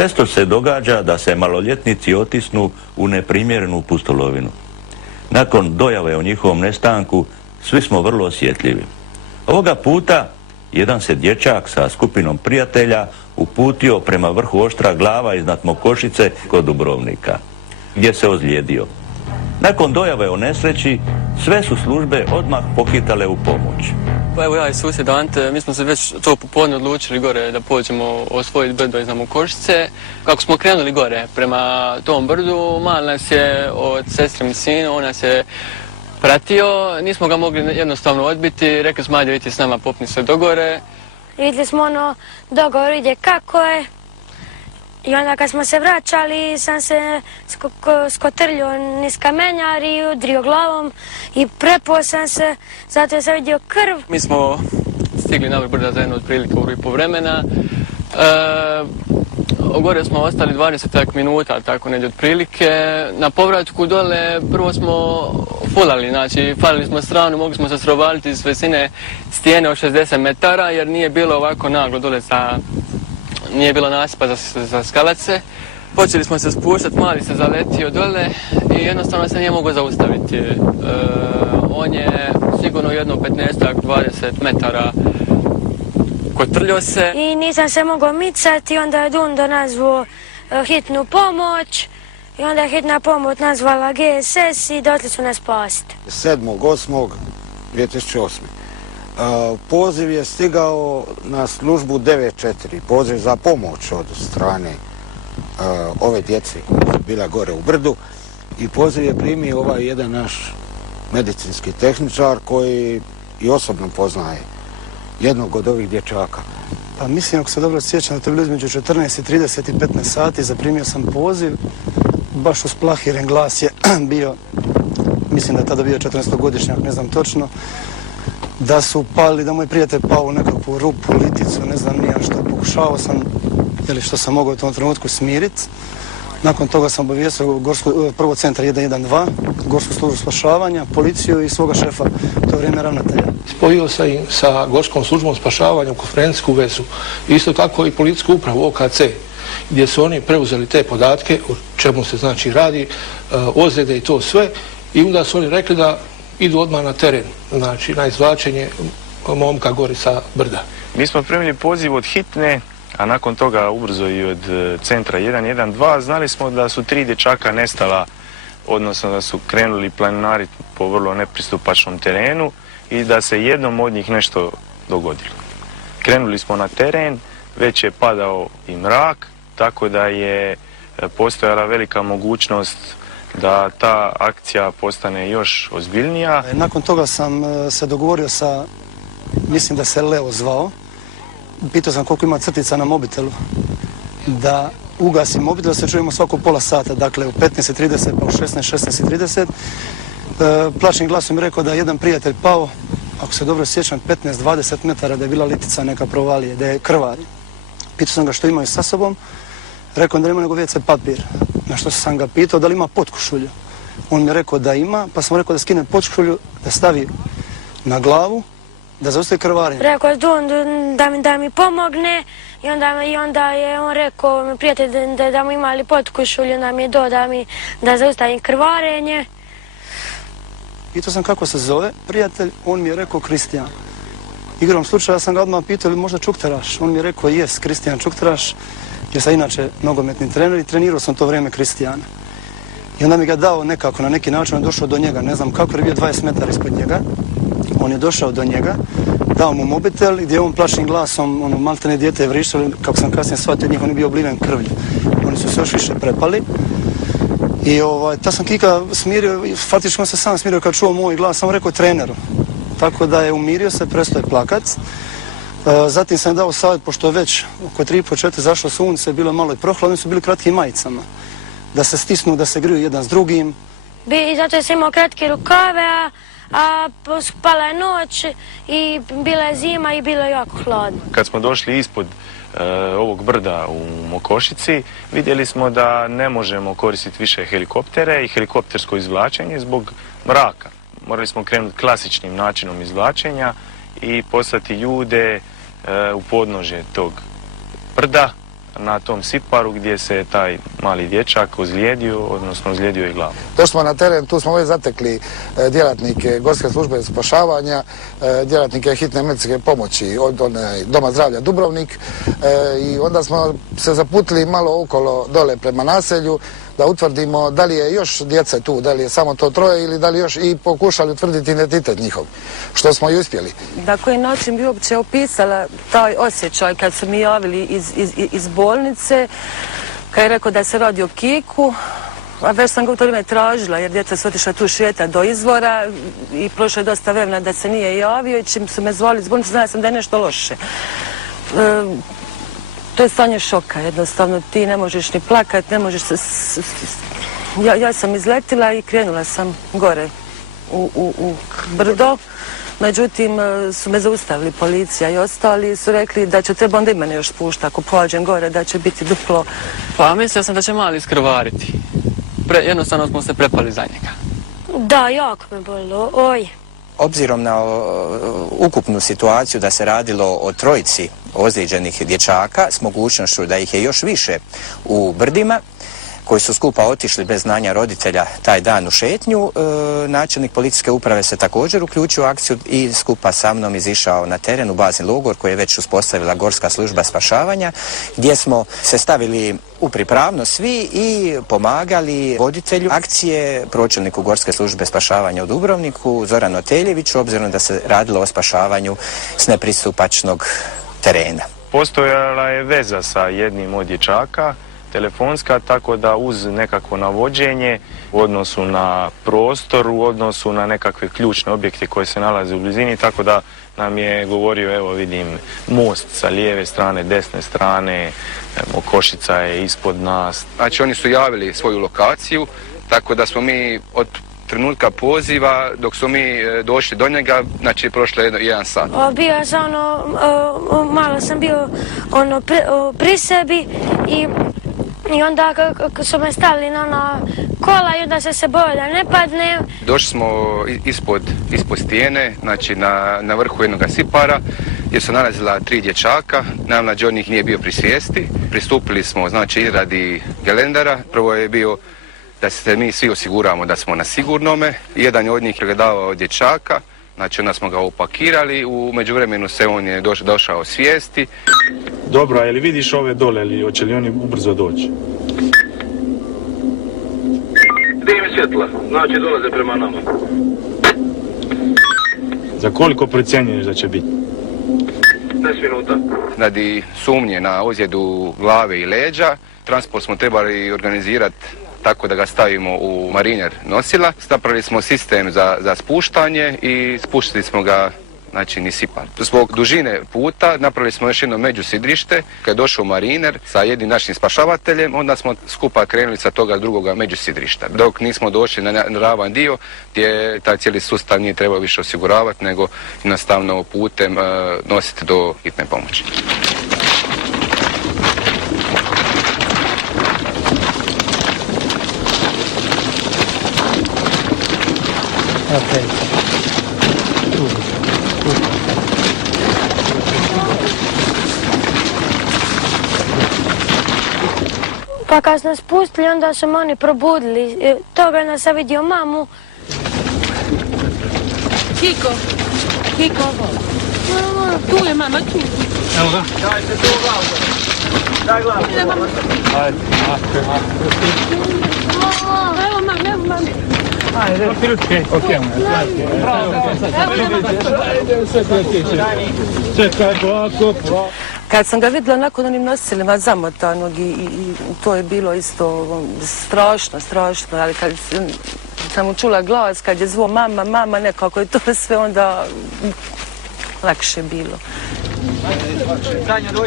Često se događa da se maloljetnici otisnu u neprimjerenu pustolovinu. Nakon dojave o njihovom nestanku, svi smo vrlo osjetljivi. Ovoga puta jedan se dječak sa skupinom prijatelja uputio prema vrhu Oštra Glava iznad Mokošice kod Dubrovnika, gdje se ozlijedio. Nakon dojave o nesreći, sve su službe odmah pohitale u pomoć. Pa evo ja i susjed Ante, mi smo se već to popodne odlučili gore da pođemo osvojiti brdo iznad Mokošice. Kako smo krenuli gore prema tom brdu, mal nas je od sestrin sina, on nas je pratio, nismo ga mogli jednostavno odbiti, rekli smo ajde vidite s nama, popni se do gore. Vidjeli smo dogovor ide kako je. I onda kad smo se vraćali, sam se skotrljio niz kamenjar i udrio glavom i prepo sam se, zato sam vidio krv. Mi smo stigli na vrh brda za jedno otprilike uru i po vremena. Gore smo ostali 20 minuta, tako negdje otprilike. Na povratku dole prvo smo fulali, znači falili smo stranu, mogli smo se srovaliti s visine stijene od 60 metara jer nije bilo ovako naglo dole nije bilo nasipa za skalace. Počeli smo se spuštati, mali se zaletio dole i jednostavno se nije mogao zaustaviti. On je sigurno jedno 15-20 metara kotrljao se. I nisam se mogao micati, onda je Dundo nazvao hitnu pomoć i onda je hitna pomoć nazvala GSS i došli su nas spasiti. 7.8.2008. Poziv je stigao na službu 9.4, poziv za pomoć od strane ove djece koja su bila gore u brdu i poziv je primio ovaj jedan naš medicinski tehničar koji i osobno poznaje jednog od ovih dječaka. Pa mislim, ako se dobro sjećam, da to je bilo između 14:30 i 15 sati, zaprimio sam poziv, baš usplahiren glas je bio, mislim da je tada bio 14-godišnjak, ne znam točno, da su pali, da moj prijatelj pao u nekakvu rupu, liticu, ne znam nija što, pokušao sam, što sam mogao u tom trenutku smiriti. Nakon toga sam obavijestio prvo centar 112, Gorsku službu spašavanja, policiju i svoga šefa, to vrijeme ravnatelja. Spojio sam i sa Gorskom službom spašavanja u konferencijsku vezu. Isto tako i policijsku upravu OKC, gdje su oni preuzeli te podatke, o čemu se znači radi, ozljede i to sve, i onda su oni rekli da idu odmah na teren, znači na izvlačenje momka gori sa brda. Mi smo primili poziv od hitne, a nakon toga ubrzo i od centra 112, znali smo da su 3 dječaka nestala, odnosno da su krenuli planinariti po vrlo nepristupačnom terenu i da se jednom od njih nešto dogodilo. Krenuli smo na teren, već je padao i mrak, tako da je postojala velika mogućnost da ta akcija postane još ozbiljnija. Nakon toga sam se dogovorio sa, mislim da se Leo zvao, pitao sam koliko ima crtica na mobitelu, da ugasim mobitel, da se čujemo svako pola sata, dakle u 15:30 pa u 16:30. Plačnim glasom mi rekao da je jedan prijatelj pao, ako se dobro sjećam, 15-20 metara, da je bila litica neka provalije, da je krvari. Pitao sam ga što imaju sa sobom, rekao da nema nego WC papir. Na što sam ga pitao da li ima potkošulju. On mi je rekao da ima, pa sam rekao da skine potkošulju, da stavi na glavu, da zaustavi krvarenje. Rekao je da mi pomogne i onda je on rekao, prijatelj, da mu imali potkošulju, da mi je da zaustavim krvarenje. Pitao sam kako se zove prijatelj, on mi je rekao Kristijan. Igrom slučaja sam ga odmah pitao ili možda Čukteraš. On mi je rekao jes, Kristijan Čukteraš, jer sam inače nogometni trener i trenirao sam to vrijeme Kristijana. I onda mi ga dao nekako, na neki način on je došao do njega, ne znam kako, jer je bio 20 metara ispod njega. On je došao do njega, dao mu mobitel gdje je on plačnim glasom, maltene dijete je vrištalo, kako sam kasnije shvatio od njih, on je bio obliven krvlju. Oni su se još više prepali. I ta sam Kika smirio, faktički on se sam smirio kad čuo moj glas, sam rekao treneru. Tako da je umirio se, prestao je plakat. Zatim sam dao savjet, pošto je već oko 3:30 zašlo sunce, bilo malo i prohladno, su bili kratkim majicama. Da se stisnu, da se griju jedan s drugim. I zato sam imao kratke rukave, a spala je noć i bila je zima i bilo je jako hladno. Kad smo došli ispod ovog brda u Mokošici, vidjeli smo da ne možemo koristiti više helikoptere i helikoptersko izvlačenje zbog mraka. Morali smo krenuti klasičnim načinom izvlačenja i poslati ljude u podnožje tog brda na tom Siparu gdje se je taj mali dječak ozlijedio, odnosno ozlijedio je glavu. Došli smo na teren, tu smo već zatekli djelatnike Gorske službe spašavanja, djelatnike hitne medicinske pomoći od Doma zdravlja Dubrovnik i onda smo se zaputili malo okolo dole prema naselju da utvrdimo da li je još djece tu, da li je samo to troje ili da li još i pokušali utvrditi identitet njihov, što smo i uspjeli. Na koji način bi uopće opisala taj osjećaj kad su mi javili iz bolnice, kad je rekao da se radi o Kiku, a već sam ga u to vrijeme tražila jer djeca su otišla tu šetati do izvora i prošlo je dosta vremena da se nije javio i čim su me zvali iz bolnice znala sam da je nešto loše. To je stanje šoka, jednostavno ti ne možeš ni plakat, ne možeš se... Ja sam izletila i krenula sam gore u brdo, međutim su me zaustavili policija i ostali su rekli da će treba onda i mene još spušta ako pođem gore, da će biti duplo. Pa mislio sam da će mali iskrvariti. Jednostavno smo se prepali za njega. Da, jako me bolilo, oj. Obzirom na ukupnu situaciju da se radilo o trojici ozlijeđenih dječaka s mogućnošću da ih je još više u brdima, koji su skupa otišli bez znanja roditelja taj dan u šetnju, načelnik policijske uprave se također uključio u akciju i skupa sa mnom izišao na teren u bazni logor koji je već uspostavila Gorska služba spašavanja, gdje smo se stavili u pripravnost svi i pomagali voditelju akcije, pročelniku Gorske službe spašavanja u Dubrovniku, Zoranu Oteljeviću, obzirom da se radilo o spašavanju s nepristupačnog terena. Postojala je veza sa jednim od dječaka, telefonska, tako da uz nekakvo navođenje u odnosu na prostor, u odnosu na nekakve ključne objekte koje se nalaze u blizini, tako da nam je govorio, evo vidim, most sa lijeve strane, desne strane, Košica je ispod nas. Znači oni su javili svoju lokaciju, tako da smo mi od trenutka poziva, dok smo mi došli do njega, znači prošlo je 1 sat. Bio sam malo sam bio pri sebi i onda kako su me stavili na ona kola i onda se bojao da ne padne. Došli smo ispod stijene, znači na vrhu jednog Sipara, gdje su nalazila 3 dječaka, najmlađi od njih nije bio pri svijesti. Pristupili smo, znači, izradi gelendera. Prvo je bio da se mi svi osiguramo da smo na sigurnome. Jedan od njih je gledao dječaka, znači onda smo ga opakirali, u međuvremenu se on je došao svijesti. Dobro, a je li vidiš ove dole ili hoće li oni ubrzo doći? Gdje im je svjetla? Znači dolaze prema nama. Za koliko procjenjuješ da će biti? 10 minuta. Radi sumnje na ozljedu glave i leđa, transport smo trebali organizirati tako da ga stavimo u mariner nosila. Napravili smo sistem za spuštanje i spustili smo ga, znači, niz Sipar. Zbog dužine puta napravili smo još jedno međusidrište. Kad je došao mariner sa jednim našim spašavateljem, onda smo skupa krenuli sa toga drugoga međusidrišta. Dok nismo došli na ravan dio gdje taj cijeli sustav nije trebao više osiguravati, nego jednostavno putem nositi do hitne pomoći. Pa kad su nas pustili, onda su me oni probudili. Toga nas sam vidio mamu. Kiko, tu je mama, tu. Evo ga. Daj se tu glavu. Daj glavu. Ajde, Evo mama. Ajde, okej. Čekaj, ovako. Kad sam ga vidjela nakon onim nosilima zamotanog i to je bilo isto strašno, ali kad sam mu čula glas, kad je zvo mama, nekako je to sve onda lakše bilo.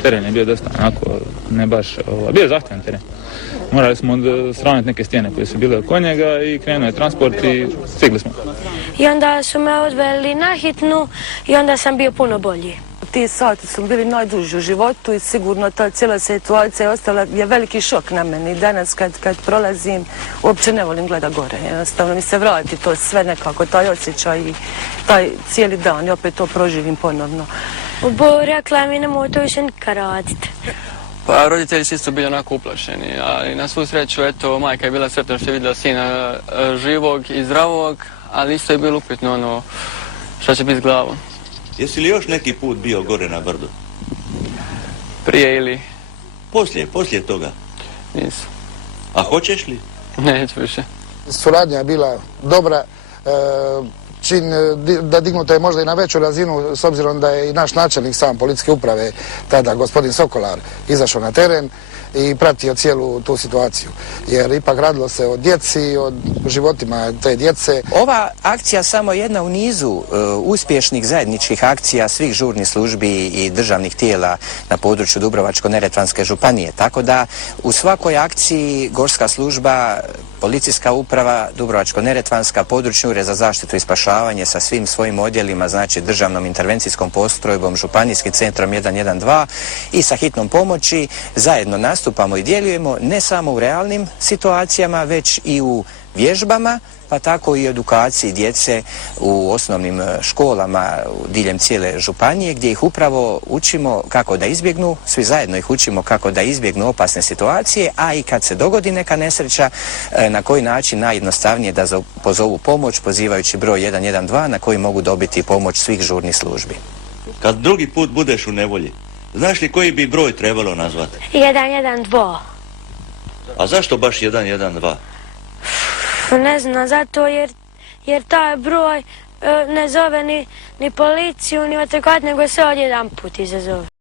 Teren je bio dosta onako, ne baš, bio je zahtjevan teren. Morali smo sravniti neke stijene koje su bile oko njega i krenuo je transport i stigli smo. I onda su me odveli na hitnu i onda sam bio puno bolji. Ti sati su bili najduži u životu i sigurno ta cijela situacija je veliki šok na meni. I danas kad prolazim, uopće ne volim gledat gore. Jednostavno mi se vrati to sve nekako, taj osjećaj i taj cijeli dan i opet to proživim ponovno. Bo rekla mi nemoj to više nikad raditi. Pa roditelji svi su bili onako uplašeni, ali na svu sreću, eto, majka je bila sretna što je vidjela sina živog i zdravog, ali isto je bilo upitno ono šta će biti s glavom. Jesi li još neki put bio gore na brdu? Prije ili? Poslije toga. Nisam. A hoćeš li? Neću više. Suradnja je bila dobra, čin da dignuta je možda i na veću razinu s obzirom da je i naš načelnik sam policijske uprave, tada gospodin Sokolar, izašao na teren i pratio cijelu tu situaciju. Jer ipak radilo se o djeci, o životima te djece. Ova akcija samo jedna u nizu uspješnih zajedničkih akcija svih žurnih službi i državnih tijela na području Dubrovačko-neretvanske županije. Tako da u svakoj akciji Gorska služba, Policijska uprava, Dubrovačko-neretvanska, Područni ured za zaštitu i spašavanje sa svim svojim odjelima, znači državnom intervencijskom postrojbom, županijskim centrom 112 i sa hitnom pomoći zajedno nastupamo i djelujemo ne samo u realnim situacijama, već i u vježbama, pa tako i edukaciji djece u osnovnim školama diljem cijele županije, gdje ih upravo učimo kako da izbjegnu, svi zajedno ih učimo kako da izbjegnu opasne situacije, a i kad se dogodi neka nesreća, na koji način najjednostavnije da pozovu pomoć, pozivajući broj 112 na koji mogu dobiti pomoć svih žurnih službi. Kad drugi put budeš u nevolji, znaš li koji bi broj trebalo nazvati? 112. A zašto baš 112? Ne znam, zato jer taj broj ne zove ni policiju, ni vatrogasce, nego se odjedan put izazove.